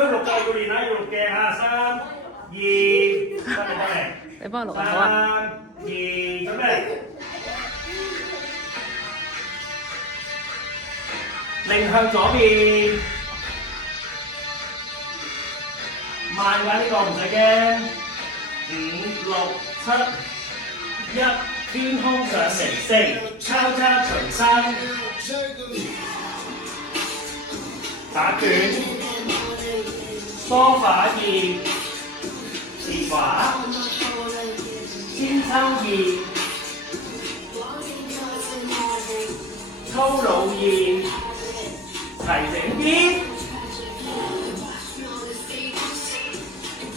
要錄鏡要練啦，要錄鏡啊！三、二，得你幫我錄啊，好啊。三、二，準備。擰向左邊，慢㗎呢個唔使驚。5、6、7、1，天空上嚟4，交叉隨身，打拳，梳化2，電話，千秋2，粗魯2，齊整啲，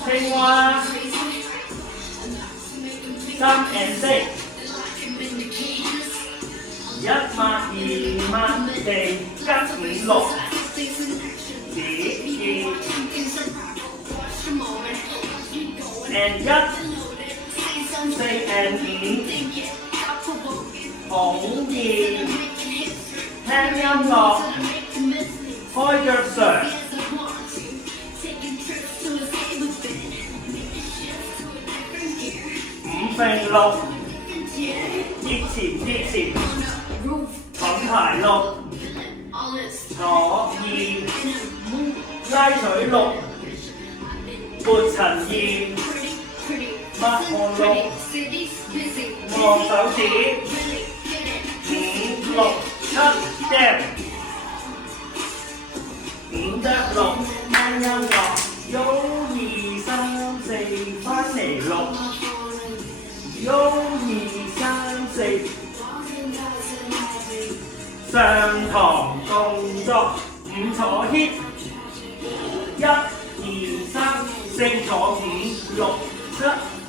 青蛙3 and 4，一抹二抹地吉5 6，指2 and 1，4 and 5，孔2，聽音樂，開腳上5揈6，益前，品牌6，左2，拉取6，撥塵2，抹汗6，望手指5、6、7 step， 5得6，聽音樂，1、2、3、4，翻嚟6。1、2、3、4，上堂動作5坐 hit， 1、2、3、4坐5、6、7、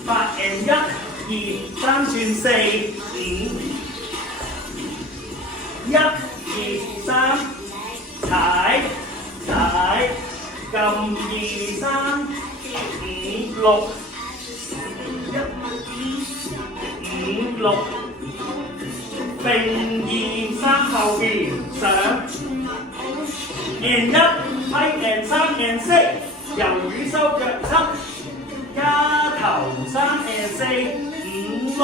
8 and 1、2、3轉4、5， 1、2、3，踩，撳2、3、5、6。5、6，並2、3後邊上 and 1，批 and 3 and 4，魷魚收腳7，加頭3 and 4、5、6，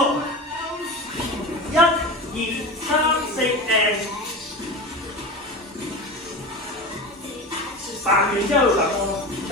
1、2、3、4 and， 扮完之後等我。